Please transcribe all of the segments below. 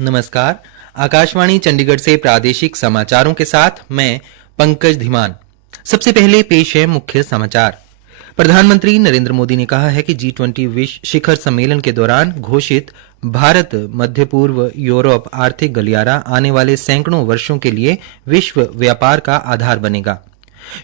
नमस्कार। आकाशवाणी चंडीगढ़ से प्रादेशिक समाचारों के साथ मैं पंकज धीमान। सबसे पहले पेश है मुख्य समाचार। प्रधानमंत्री नरेंद्र मोदी ने कहा है कि G20 विश्व शिखर सम्मेलन के दौरान घोषित भारत मध्य पूर्व यूरोप आर्थिक गलियारा आने वाले सैकड़ों वर्षों के लिए विश्व व्यापार का आधार बनेगा।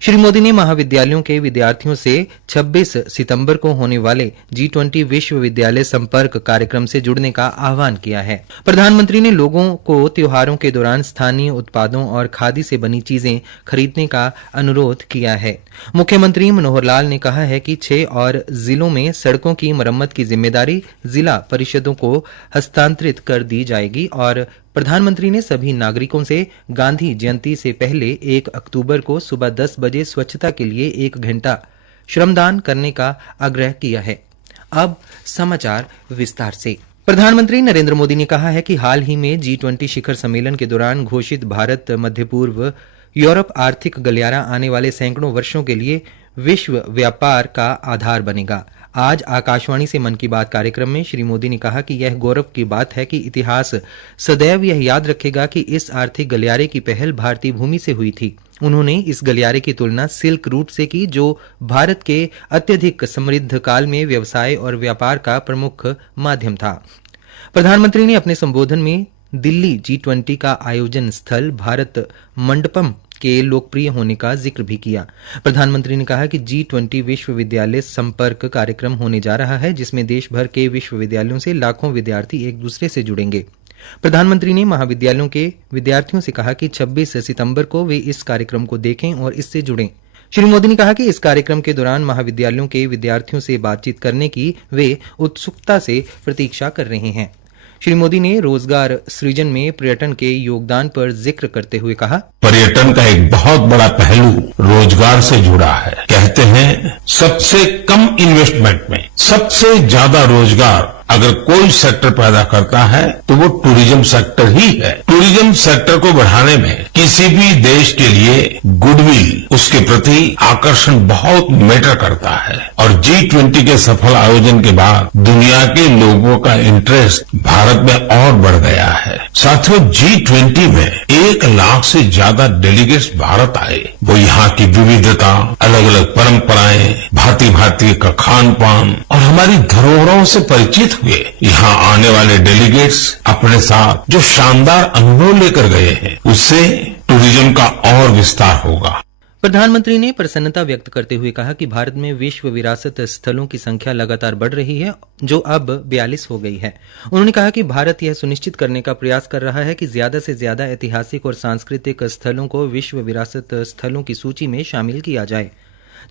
श्री मोदी ने महाविद्यालयों के विद्यार्थियों से 26 सितंबर को होने वाले G20 विश्वविद्यालय संपर्क कार्यक्रम से जुड़ने का आह्वान किया है। प्रधानमंत्री ने लोगों को त्योहारों के दौरान स्थानीय उत्पादों और खादी से बनी चीजें खरीदने का अनुरोध किया है। मुख्यमंत्री मनोहर लाल ने कहा है कि 6 और जिलों में सड़कों की मरम्मत की जिम्मेदारी जिला परिषदों को हस्तांतरित कर दी जाएगी और प्रधानमंत्री ने सभी नागरिकों से गांधी जयंती से पहले 1 अक्टूबर को सुबह 10 बजे स्वच्छता के लिए 1 घंटा श्रमदान करने का आग्रह किया है। अब समाचार विस्तार से। प्रधानमंत्री नरेंद्र मोदी ने कहा है कि हाल ही में G20 शिखर सम्मेलन के दौरान घोषित भारत मध्य पूर्व यूरोप आर्थिक गलियारा आने वाले सैकड़ों वर्षों के लिए विश्व व्यापार का आधार बनेगा। आज आकाशवाणी से मन की बात कार्यक्रम में श्री मोदी ने कहा कि यह गौरव की बात है कि इतिहास सदैव यह याद रखेगा कि इस आर्थिक गलियारे की पहल भारतीय भूमि से हुई थी। उन्होंने इस गलियारे की तुलना सिल्क रूट से की, जो भारत के अत्यधिक समृद्ध काल में व्यवसाय और व्यापार का प्रमुख माध्यम था। प्रधानमंत्री ने अपने संबोधन में दिल्ली G20 का आयोजन स्थल भारत मंडपम के लोकप्रिय होने का जिक्र भी किया। प्रधानमंत्री ने कहा कि G20 विश्वविद्यालय संपर्क कार्यक्रम होने जा रहा है, जिसमें देश भर के विश्वविद्यालयों से लाखों विद्यार्थी एक दूसरे से जुड़ेंगे। प्रधानमंत्री ने महाविद्यालयों के विद्यार्थियों से कहा कि 26 सितंबर को वे इस कार्यक्रम को देखें और इससे जुड़ें। श्री मोदी ने कहा कि इस कार्यक्रम के दौरान महाविद्यालयों के विद्यार्थियों से बातचीत करने की वे उत्सुकता से प्रतीक्षा कर रहे हैं। श्री मोदी ने रोजगार सृजन में पर्यटन के योगदान पर जिक्र करते हुए कहा, पर्यटन का एक बहुत बड़ा पहलू रोजगार से जुड़ा है। कहते हैं सबसे कम इन्वेस्टमेंट में सबसे ज्यादा रोजगार अगर कोई सेक्टर पैदा करता है तो वो टूरिज्म सेक्टर ही है। टूरिज्म सेक्टर को बढ़ाने में किसी भी देश के लिए गुडविल, उसके प्रति आकर्षण बहुत मैटर करता है और G20 के सफल आयोजन के बाद दुनिया के लोगों का इंटरेस्ट भारत में और बढ़ गया है। साथियों, G20 में 1 लाख से ज्यादा डेलीगेट्स भारत आए। वो यहाँ की विविधता, अलग अलग परंपराएं, भांति भांति का खान पान और हमारी धरोहरों से परिचित हुए। यहाँ आने वाले डेलीगेट्स अपने साथ जो शानदार अनुभव लेकर गए हैं, उससे टूरिज्म का और विस्तार होगा। प्रधानमंत्री ने प्रसन्नता व्यक्त करते हुए कहा कि भारत में विश्व विरासत स्थलों की संख्या लगातार बढ़ रही है, जो अब 42 हो गई है। उन्होंने कहा कि भारत यह सुनिश्चित करने का प्रयास कर रहा है कि ज्यादा से ज्यादा ऐतिहासिक और सांस्कृतिक स्थलों को विश्व विरासत स्थलों की सूची में शामिल किया जाए।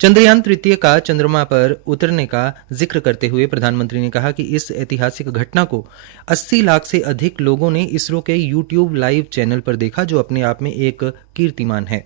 चंद्रयान 3 का चंद्रमा पर उतरने का जिक्र करते हुए प्रधानमंत्री ने कहा कि इस ऐतिहासिक घटना को 80 लाख से अधिक लोगों ने इसरो के YouTube लाइव चैनल पर देखा, जो अपने आप में एक कीर्तिमान है।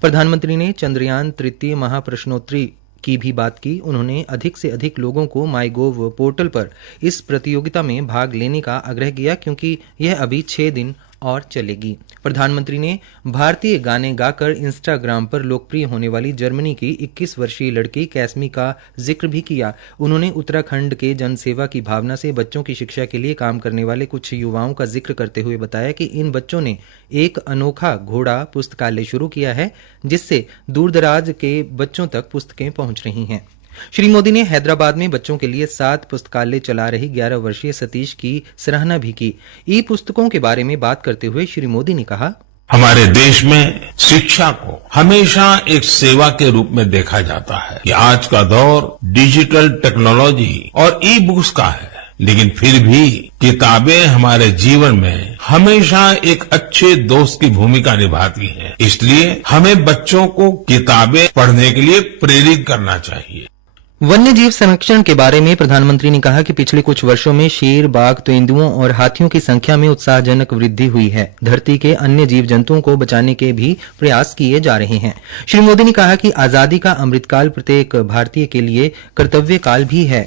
प्रधानमंत्री ने चंद्रयान 3 महाप्रश्नोत्तरी की भी बात की। उन्होंने अधिक से अधिक लोगों को माईगोव पोर्टल पर इस प्रतियोगिता में भाग लेने का आग्रह किया, क्योंकि यह अभी 6 दिन और चलेगी। प्रधानमंत्री ने भारतीय गाने गाकर इंस्टाग्राम पर लोकप्रिय होने वाली जर्मनी की 21 वर्षीय लड़की कैसमी का जिक्र भी किया। उन्होंने उत्तराखंड के जनसेवा की भावना से बच्चों की शिक्षा के लिए काम करने वाले कुछ युवाओं का जिक्र करते हुए बताया कि इन बच्चों ने एक अनोखा घोड़ा पुस्तकालय शुरू किया है, जिससे दूरदराज के बच्चों तक पुस्तकें पहुंच रही हैं। श्री मोदी ने हैदराबाद में बच्चों के लिए 7 पुस्तकालय चला रही 11 वर्षीय सतीश की सराहना भी की। ई पुस्तकों के बारे में बात करते हुए श्री मोदी ने कहा, हमारे देश में शिक्षा को हमेशा एक सेवा के रूप में देखा जाता है कि आज का दौर डिजिटल टेक्नोलॉजी और ई बुक्स का है, लेकिन फिर भी किताबें हमारे जीवन में हमेशा एक अच्छे दोस्त की भूमिका निभाती हैं। इसलिए हमें बच्चों को किताबें पढ़ने के लिए प्रेरित करना चाहिए। वन्य जीव संरक्षण के बारे में प्रधानमंत्री ने कहा कि पिछले कुछ वर्षों में शेर, बाघ, तेंदुओं और हाथियों की संख्या में उत्साहजनक वृद्धि हुई है। धरती के अन्य जीव जंतुओं को बचाने के भी प्रयास किए जा रहे हैं। श्री मोदी ने कहा कि आजादी का अमृतकाल प्रत्येक भारतीय के लिए कर्तव्य काल भी है।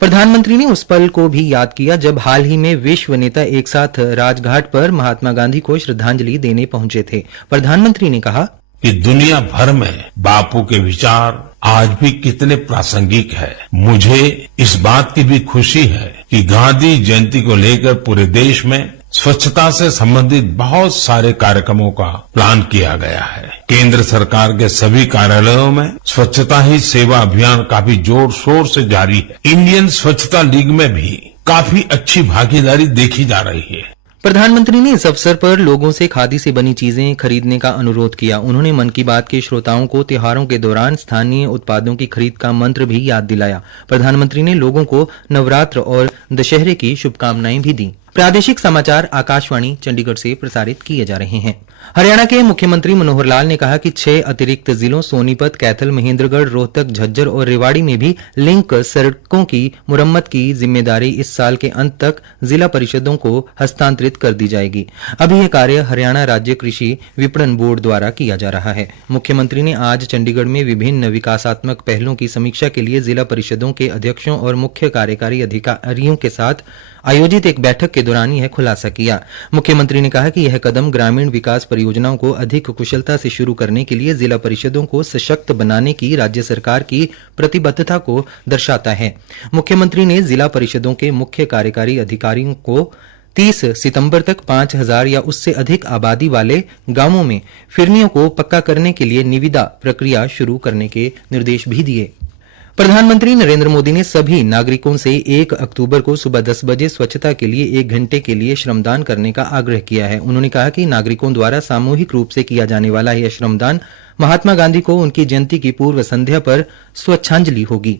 प्रधानमंत्री ने उस पल को भी याद किया जब हाल ही में विश्व नेता एक साथ राजघाट पर महात्मा गांधी को श्रद्धांजलि देने पहुंचे थे। प्रधानमंत्री ने कहा कि दुनिया भर में बापू के विचार आज भी कितने प्रासंगिक है। मुझे इस बात की भी खुशी है कि गांधी जयंती को लेकर पूरे देश में स्वच्छता से संबंधित बहुत सारे कार्यक्रमों का प्लान किया गया है। केंद्र सरकार के सभी कार्यालयों में स्वच्छता ही सेवा अभियान काफी जोर शोर से जारी है। इंडियन स्वच्छता लीग में भी काफी अच्छी भागीदारी देखी जा रही है। प्रधानमंत्री ने इस अवसर पर लोगों से खादी से बनी चीजें खरीदने का अनुरोध किया। उन्होंने मन की बात के श्रोताओं को त्योहारों के दौरान स्थानीय उत्पादों की खरीद का मंत्र भी याद दिलाया। प्रधानमंत्री ने लोगों को नवरात्र और दशहरे की शुभकामनाएं भी दी। प्रादेशिक समाचार आकाशवाणी चंडीगढ़ से प्रसारित किए जा रहे हैं। हरियाणा के मुख्यमंत्री मनोहर लाल ने कहा कि 6 अतिरिक्त जिलों सोनीपत, कैथल, महेंद्रगढ़, रोहतक, झज्जर और रेवाड़ी में भी लिंक सड़कों की मुरम्मत की जिम्मेदारी इस साल के अंत तक जिला परिषदों को हस्तांतरित कर दी जाएगी। अभी यह कार्य हरियाणा राज्य कृषि विपणन बोर्ड द्वारा किया जा रहा है। मुख्यमंत्री ने आज चंडीगढ़ में विभिन्न विकासात्मक पहलों की समीक्षा के लिए जिला परिषदों के अध्यक्षों और मुख्य कार्यकारी अधिकारियों के साथ आयोजित एक बैठक के दौरान यह खुलासा किया। मुख्यमंत्री ने कहा कि यह कदम ग्रामीण विकास परियोजनाओं को अधिक कुशलता से शुरू करने के लिए जिला परिषदों को सशक्त बनाने की राज्य सरकार की प्रतिबद्धता को दर्शाता है। मुख्यमंत्री ने जिला परिषदों के मुख्य कार्यकारी अधिकारियों को 30 सितंबर तक 5000 या उससे अधिक आबादी वाले गांवों में फिरनियों को पक्का करने के लिए निविदा प्रक्रिया शुरू करने के निर्देश भी दिए। प्रधानमंत्री नरेंद्र मोदी ने सभी नागरिकों से 1 अक्टूबर को सुबह 10 बजे स्वच्छता के लिए 1 घंटे के लिए श्रमदान करने का आग्रह किया है। उन्होंने कहा कि नागरिकों द्वारा सामूहिक रूप से किया जाने वाला यह श्रमदान महात्मा गांधी को उनकी जयंती की पूर्व संध्या पर स्वच्छांजलि होगी।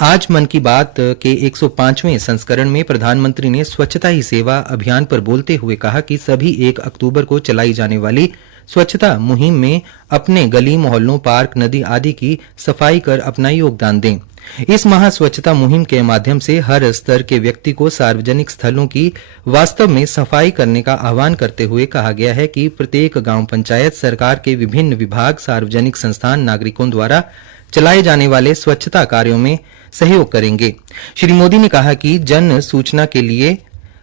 आज मन की बात के 105वें संस्करण में प्रधानमंत्री ने स्वच्छता ही सेवा अभियान पर बोलते हुए कहा कि सभी 1 अक्टूबर को चलाई जाने वाली स्वच्छता मुहिम में अपने गली मोहल्लों, पार्क, नदी आदि की सफाई कर अपना योगदान दें। इस माह स्वच्छता मुहिम के माध्यम से हर स्तर के व्यक्ति को सार्वजनिक स्थलों की वास्तव में सफाई करने का आह्वान करते हुए कहा गया है कि प्रत्येक गांव पंचायत, सरकार के विभिन्न विभाग, सार्वजनिक संस्थान नागरिकों द्वारा चलाए जाने वाले स्वच्छता कार्यों में सहयोग करेंगे। श्री मोदी ने कहा कि जन सूचना के लिए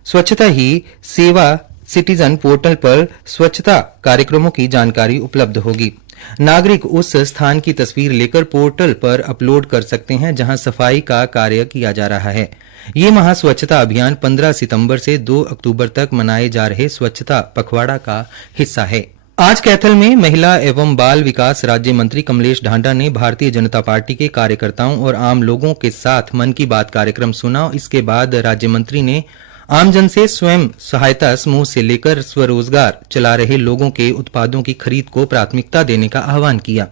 स्वच्छता ही सेवा सिटीजन पोर्टल पर स्वच्छता कार्यक्रमों की जानकारी उपलब्ध होगी। नागरिक उस स्थान की तस्वीर लेकर पोर्टल पर अपलोड कर सकते हैं जहां सफाई का कार्य किया जा रहा है। ये माह स्वच्छता अभियान 15 सितंबर से 2 अक्टूबर तक मनाए जा रहे स्वच्छता पखवाड़ा का हिस्सा है। आज कैथल में महिला एवं बाल विकास राज्य मंत्री कमलेश ढांडा ने भारतीय जनता पार्टी के कार्यकर्ताओं और आम लोगों के साथ मन की बात कार्यक्रम सुना। इसके बाद राज्य मंत्री ने आमजन से स्वयं सहायता समूह से लेकर स्वरोजगार चला रहे लोगों के उत्पादों की खरीद को प्राथमिकता देने का आह्वान किया।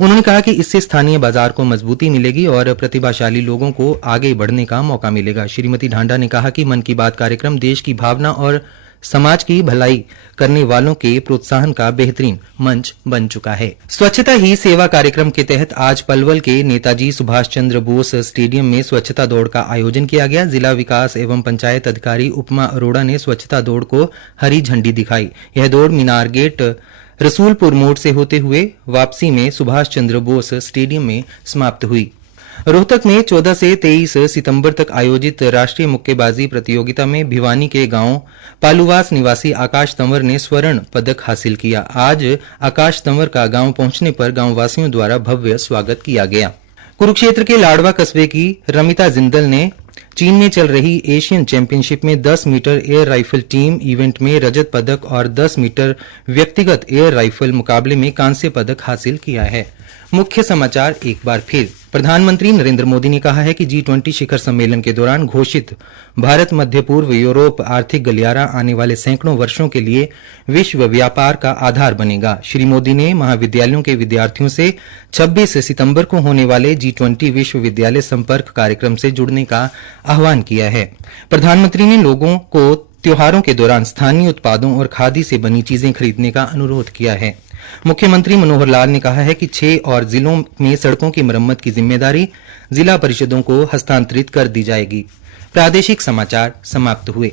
उन्होंने कहा कि इससे स्थानीय बाजार को मजबूती मिलेगी और प्रतिभाशाली लोगों को आगे बढ़ने का मौका मिलेगा। श्रीमती ढांडा ने कहा कि मन की बात कार्यक्रम देश की भावना और समाज की भलाई करने वालों के प्रोत्साहन का बेहतरीन मंच बन चुका है। स्वच्छता ही सेवा कार्यक्रम के तहत आज पलवल के नेताजी सुभाष चंद्र बोस स्टेडियम में स्वच्छता दौड़ का आयोजन किया गया। जिला विकास एवं पंचायत अधिकारी उपमा अरोड़ा ने स्वच्छता दौड़ को हरी झंडी दिखाई। यह दौड़ मीनार गेट, रसूलपुर मोड़ से होते हुए वापसी में सुभाष चंद्र बोस स्टेडियम में समाप्त हुई। रोहतक में 14 से 23 सितंबर तक आयोजित राष्ट्रीय मुक्केबाजी प्रतियोगिता में भिवानी के गांव पालूवास निवासी आकाश तंवर ने स्वर्ण पदक हासिल किया। आज आकाश तंवर का गांव पहुंचने पर गांववासियों द्वारा भव्य स्वागत किया गया। कुरुक्षेत्र के लाडवा कस्बे की रमिता जिंदल ने चीन में चल रही एशियन चैंपियनशिप में 10 metre air rifle team event में रजत पदक और 10 मीटर व्यक्तिगत एयर राइफल मुकाबले में कांस्य पदक हासिल किया है। मुख्य समाचार एक बार फिर। प्रधानमंत्री नरेंद्र मोदी ने कहा है कि G20 शिखर सम्मेलन के दौरान घोषित भारत मध्य पूर्व यूरोप आर्थिक गलियारा आने वाले सैकड़ों वर्षों के लिए विश्व व्यापार का आधार बनेगा। श्री मोदी ने महाविद्यालयों के विद्यार्थियों से 26 सितंबर को होने वाले G20 विश्वविद्यालय संपर्क कार्यक्रम से जुड़ने का आह्वान किया है। प्रधानमंत्री ने लोगों को त्योहारों के दौरान स्थानीय उत्पादों और खादी से बनी चीजें खरीदने का अनुरोध किया है। मुख्यमंत्री मनोहर लाल ने कहा है कि 6 और जिलों में सड़कों की मरम्मत की जिम्मेदारी जिला परिषदों को हस्तांतरित कर दी जाएगी। प्रादेशिक समाचार समाप्त हुए।